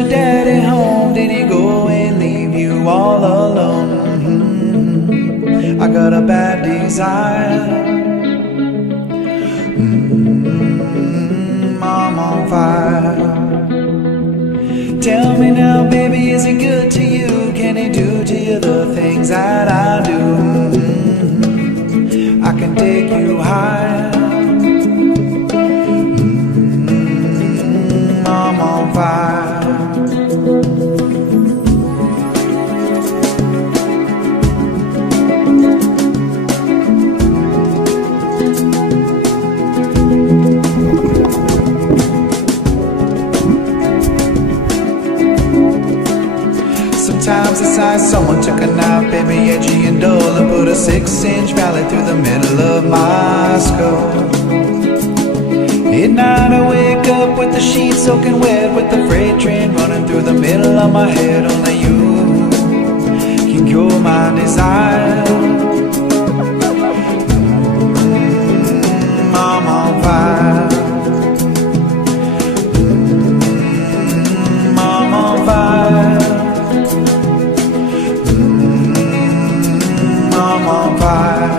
your daddy home? Did he go and leave you all alone? I got a bad desire. I'm on fire. Tell me now, baby, is he good to you? Can he do to you the things that I do? I can take you higher. I'm on fire. Sometimes it's like someone took a knife, baby, edgy and dull, and put a 6-inch valley through the middle of my skull. At night I wake up with the sheets soaking wet, with the freight train running through the middle of my head. Only you can cure my desire. I'm on fire. I'm on fire. I'm on fire.